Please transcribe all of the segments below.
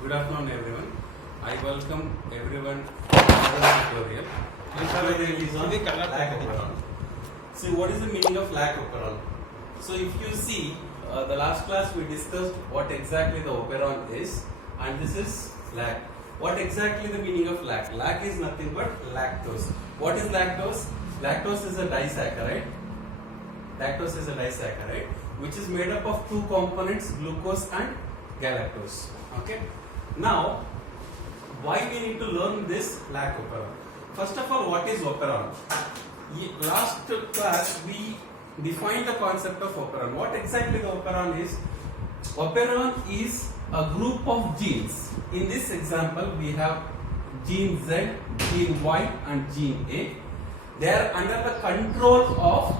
Good afternoon, everyone. I welcome everyone to another tutorial. This tutorial is on LAC Operon. See, what is the meaning of LAC Operon? So, if you see, the last class we discussed what exactly the Operon is, and this is LAC. What exactly the meaning of LAC? LAC is nothing but lactose. What is lactose? Lactose is a disaccharide. Lactose is a disaccharide which is made up of two components, glucose and galactose. Okay. Now, why we need to learn this LAC Operon? First of all, what is Operon? Last class we defined the concept of Operon. What exactly the Operon is? Operon is a group of genes. In this example, we have gene Z, gene Y and gene A. They are under the control of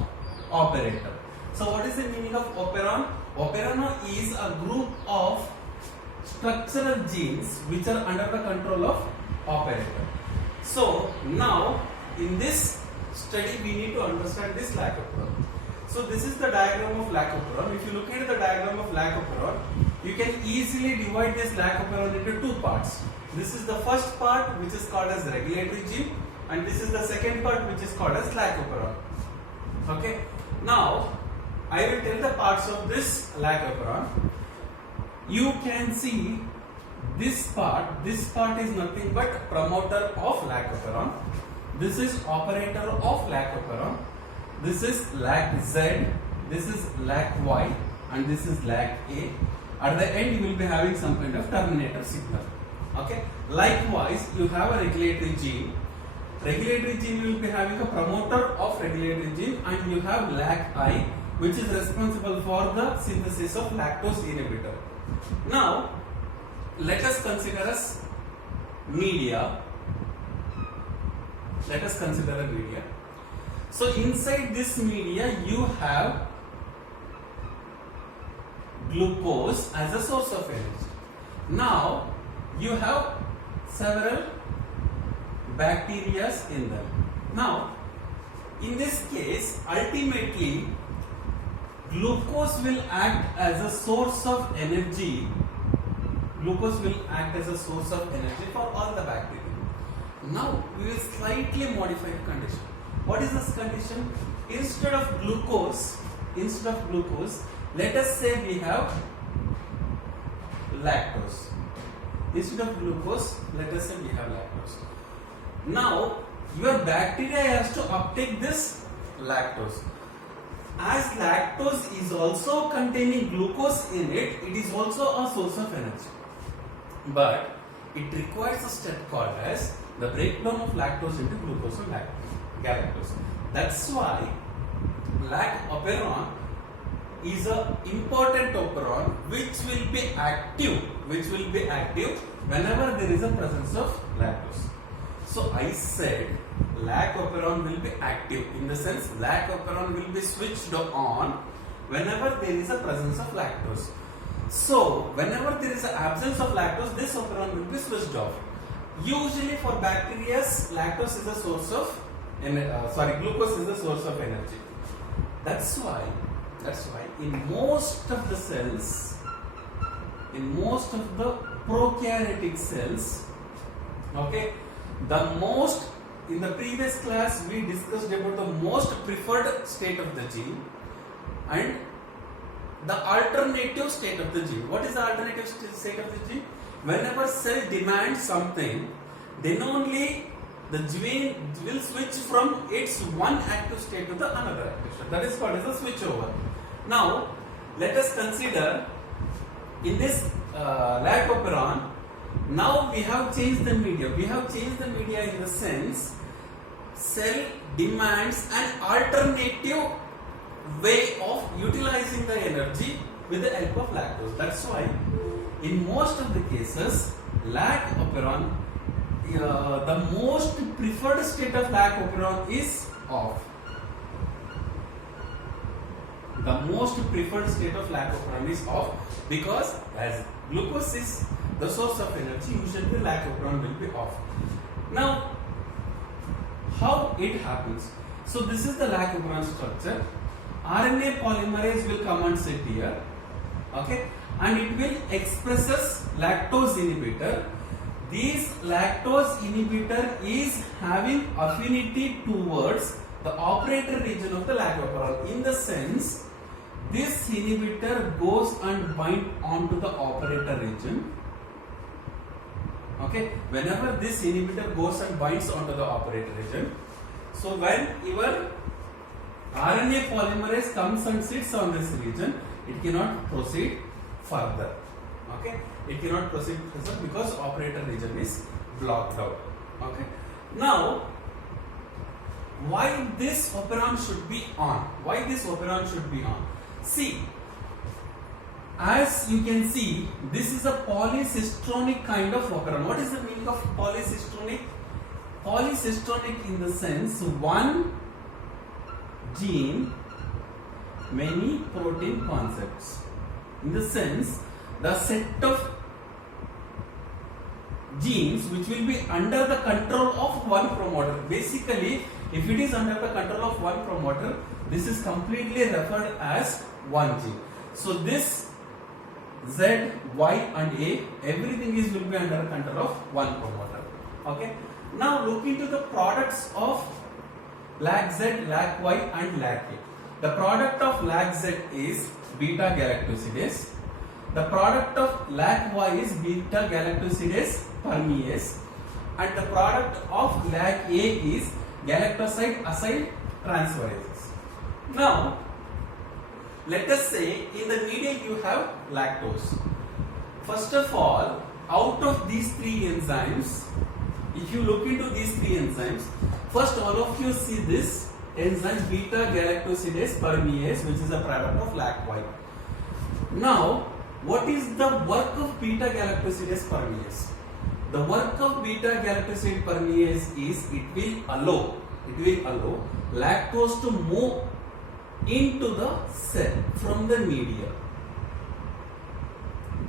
operator. So what is the meaning of Operon? Operon is a group of structural genes which are under the control of operator. So now in this study we need to understand this LAC Operon. So this is the diagram of LAC Operon. If you look at the diagram of LAC Operon, you can easily divide this LAC Operon into two parts. This is the first part which is called as regulatory gene, and this is the second part which is called as LAC Operon. Okay. Now I will tell the parts of this LAC Operon. You can see this part is nothing but promoter of LAC Operon. This is operator of LAC Operon. This is LAC Z, this is LAC Y and this is LAC A. At the end you will be having some kind of terminator signal. Okay. Likewise, you have a regulatory gene. Regulatory gene will be having a promoter of regulatory gene, and you have LAC I, which is responsible for the synthesis of lactose inhibitor. Now, let us consider as media. Let us consider a media. So, inside this media, you have glucose as a source of energy. Now, you have several bacteria in them. Now, in this case, ultimately, glucose will act as a source of energy. Glucose will act as a source of energy for all the bacteria. Now, we will slightly modify the condition. What is this condition? Instead of glucose, let us say we have lactose. Instead of glucose, let us say we have lactose. Now, your bacteria has to uptake this lactose. As lactose is also containing glucose in it, it is also a source of energy. But it requires a step called as the breakdown of lactose into glucose and galactose. That's why LAC Operon is an important operon which will be active whenever there is a presence of lactose. So I said LAC Operon will be active, in the sense LAC Operon will be switched on whenever there is a presence of lactose. So whenever there is an absence of lactose, this operon will be switched off. Usually for bacteria, lactose is a source of glucose is a source of energy. That's why in most of the cells, in most of the prokaryotic cells, okay, in the previous class we discussed about the most preferred state of the gene and the alternative state of the gene. What is the alternative state of the gene? Whenever cell demands something, then only the gene will switch from its one active state to the another active state. That is called as a switchover. Now, let us consider in this LAC Operon. Now we have changed the media. We have changed the media in the sense cell demands an alternative way of utilizing the energy with the help of lactose. That's why in most of the cases LAC Operon, the most preferred state of LAC Operon is off. The most preferred state of LAC Operon is off because as glucose is the source of energy, usually LAC Operon will be off. Now, how it happens? So this is the LAC Operon structure. RNA polymerase will come and sit here. Okay. and it will express as lactose inhibitor. This lactose inhibitor is having affinity towards the operator region of the LAC operon. In the sense, this inhibitor goes and binds onto the operator region. Okay, whenever this inhibitor goes and binds onto the operator region, so when your RNA polymerase comes and sits on this region, it cannot proceed further. Okay, it cannot proceed further because operator region is blocked out. Okay, now why this operon should be on? Why this operon should be on? See, as you can see, this is a polycistronic kind of operon. What is the meaning of polycistronic? Polycistronic in the sense one gene, many protein concepts. In the sense, the set of genes which will be under the control of one promoter. Basically, if it is under the control of one promoter, this is completely referred as one gene. So this Z, Y and A, everything is will be under the control of one promoter. Okay. Now look into the products of LAC Z, LAC Y and LAC A. The product of LAC Z is beta galactosidase. The product of LAC Y is beta galactosidase permease, and the product of LAC A is galactoside acyl transferases. Now, let us say in the media you have lactose. First of all, out of these three enzymes, if you look into these three enzymes, first all of you see this enzyme beta galactosidase permease, which is a product of LAC Y. Now, what is the work of beta galactosidase permease? The work of beta galactosidase permease is it will allow lactose to move into the cell from the media.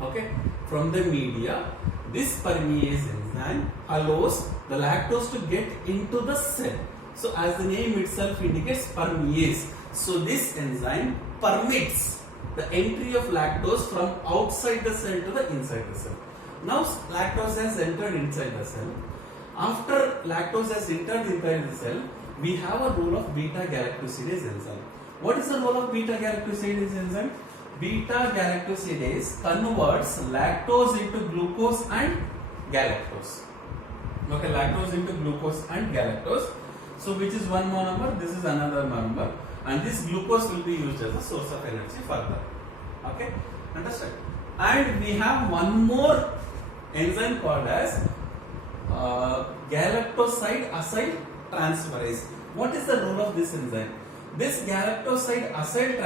Okay, from the media, this permease enzyme allows the lactose to get into the cell. So as the name itself indicates, permease. So this enzyme permits the entry of lactose from outside the cell to the inside the cell. Now lactose has entered inside the cell. After lactose has entered inside the cell, we have a role of beta galactosidase enzyme. What is the role of beta galactosidase enzyme? Beta galactosidase converts lactose into glucose and galactose. Okay, lactose into glucose and galactose. So which is one monomer, this is another monomer, and this glucose will be used as a source of energy further. Okay, understand? And we have one more enzyme called as galactoside acyl transferase. What is the role of this enzyme? This galactoside acyl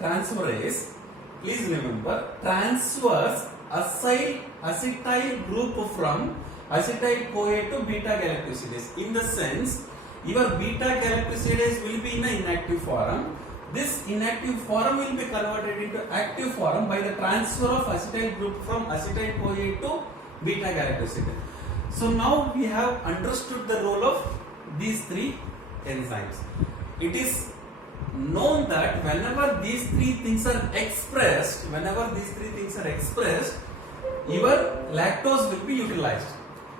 transferase, please remember, transfers acetyl group from acetyl CoA to beta galactosidase. In the sense, your beta galactosidase will be in an inactive form. This inactive form will be converted into active form by the transfer of acetyl group from acetyl CoA to beta galactosidase. So now we have understood the role of these three enzymes. It is known that whenever these three things are expressed, your lactose will be utilized.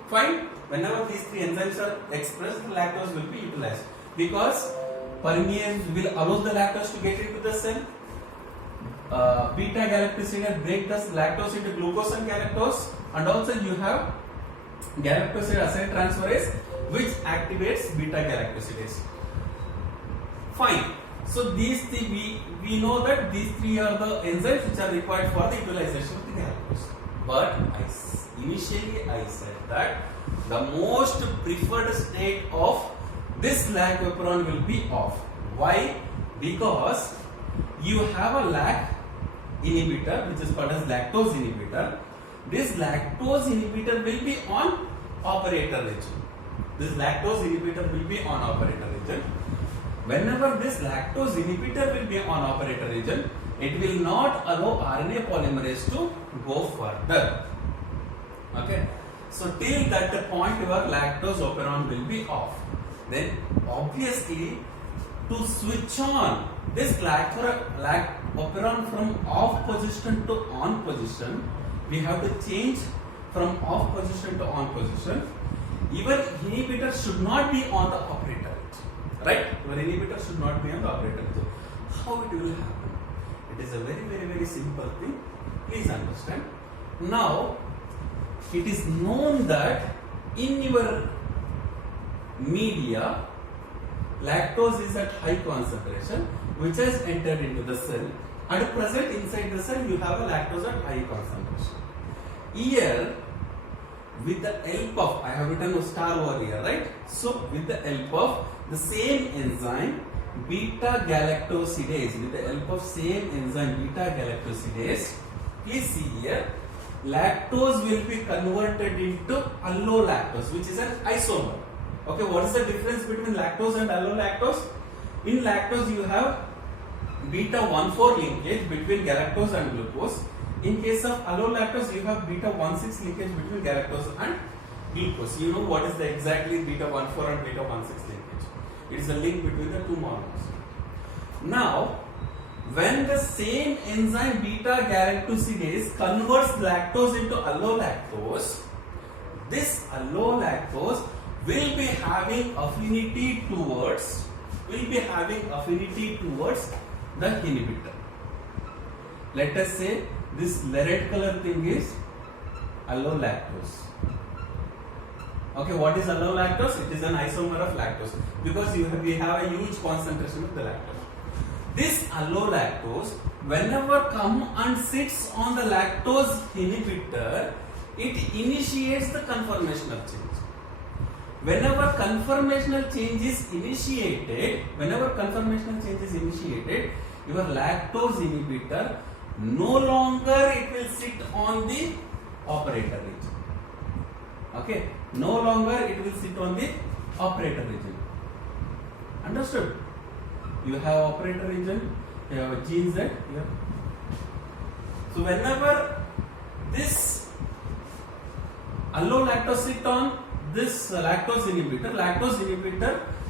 Fine. Whenever these three enzymes are expressed, the lactose will be utilized because permease will allow the lactose to get into the cell. Beta galactosidase break the lactose into glucose and galactose, and also you have galactoside acyl transferase which activates beta galactosidase. Fine. So these three, we know that these three are the enzymes which are required for the utilization of the galactose. But initially I said that the most preferred state of this LAC operon will be off. Why? Because you have a LAC inhibitor which is called as lactose inhibitor. This lactose inhibitor will be on operator region. This lactose inhibitor will be on operator region. Whenever this lactose inhibitor will be on operator region, it will not allow RNA polymerase to go further. Okay. So till that the point your lactose operon will be off. Then obviously to switch on this LAC operon from off position to on position, we have to change from off position to on position. Your inhibitor should not be on the operator, right? Your inhibitor should not be on the operator. So how it will happen? It is a very simple thing. Please understand. Now, it is known that in your media, lactose is at high concentration, which has entered into the cell. At present, inside the cell, you have a lactose at high concentration. Here, with the help of, I have written a star over here, right? So, with the help of the same enzyme, beta galactosidase, with the help of same enzyme, beta galactosidase, please see here, lactose will be converted into allolactose, which is an isomer. Okay, what is the difference between lactose and allolactose? In lactose, you have beta 1,4 linkage between galactose and glucose. In case of allolactose, you have beta 1,6 linkage between galactose and glucose. You know what is the exactly beta 1,4 and beta 1,6 linkage? It is a link between the two monomers. Now, when the same enzyme beta galactosidase converts lactose into allolactose, this allolactose will be having affinity towards the inhibitor. Let us say this red color thing is allolactose. Okay, what is allolactose? It is an isomer of lactose because we have a huge concentration of the lactose. This allolactose, whenever come and sits on the lactose inhibitor, it initiates the conformational change. Whenever conformational change is initiated, your lactose inhibitor no longer it will sit on the operator region. Okay, no longer it will sit on the operator region. Understood? You have operator region, you have a gene Z here. So whenever this allolactose sit on this lactose inhibitor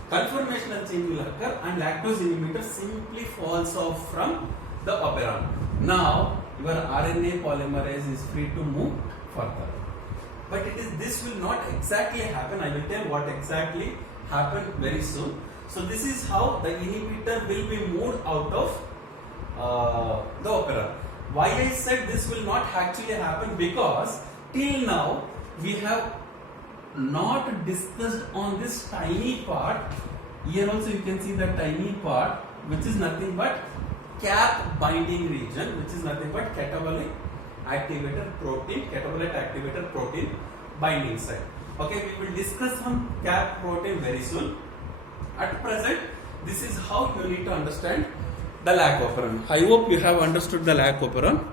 conformational change will occur and lactose inhibitor simply falls off from the operon. Now your RNA polymerase is free to move further. But this will not exactly happen. I will tell what exactly happened very soon. So this is how the inhibitor will be moved out of the operon. Why I said this will not actually happen? Because till now we have not discussed on this tiny part. Here also you can see the tiny part, which is nothing but cap binding region, which is nothing but catabolite activator protein binding site. Okay, we will discuss on cap protein very soon. At present, this is how you need to understand the LAC operon. I hope you have understood the LAC operon.